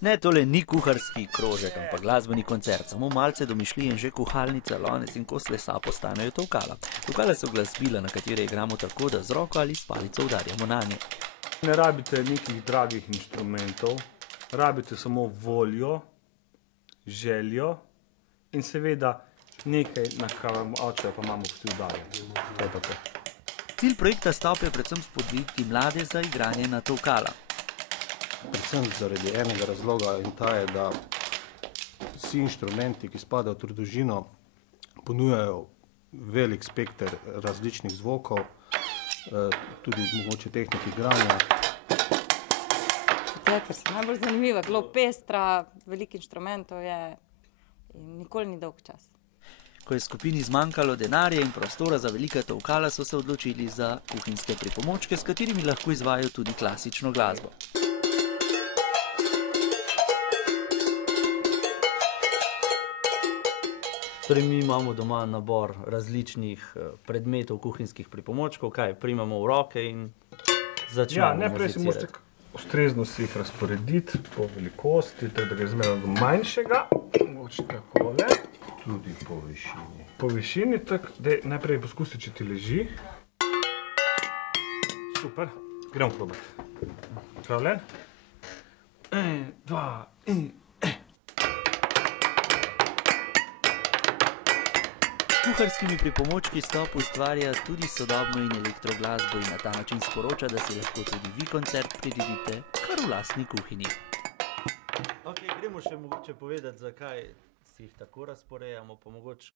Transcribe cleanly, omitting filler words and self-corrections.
Ne, tole ni kuharski krožek, ampak glasbeni koncert. Samo malce domišljije in že kuhalnica, lonec in kos lesa postanejo tolkala. Tolkala so glasbila, na katere igramo tako, da z roko ali s palico udarjamo nanje. Ne rabite nekih dragih inštrumentov, rabite samo voljo, željo in seveda nekaj, na kar oče pa mamo pusti udarjati. To je pa to. Cilj projekta Stop je predvsem spodbuditi mlade za igranje na tolkala. Predvsem zaradi enega razloga in ta je, da vsi inštrumenti, ki spadajo v družino, ponujajo velik spekter različnih zvokov, tudi mogoče tehnike igranja. Ker so najbolj zanimiva, zelo pestra, veliko inštrumentov je in nikoli ni dolg čas. Ko je skupini zmanjkalo denarja in prostora za velika tolkala, so se odločili za kuhinjske pripomočke, s katerimi lahko izvajajo tudi klasično glasbo. Torej, mi imamo doma nabor različnih predmetov kuhinjskih pripomočkov, kaj primamo v roke in začnemo muzicirati. Najprej si morate ustrezno si jih razporediti po velikosti, tako da gre zmeraj do manjšega, mogoče takole. Tudi po višini. Po višini, tako da najprej poskusi, če ti leži. Super, gremo probati. Pripravljen? 1, 2 in... S kuharskimi pripomočki Stop ustvarja tudi sodobno in elektroglasbo in na ta način sporoča, da si lahko tudi vi koncert priredite kar v lastni kuhinji. Ok, gremo še mogoče povedati, zakaj si jih tako razporejamo, pa mogoče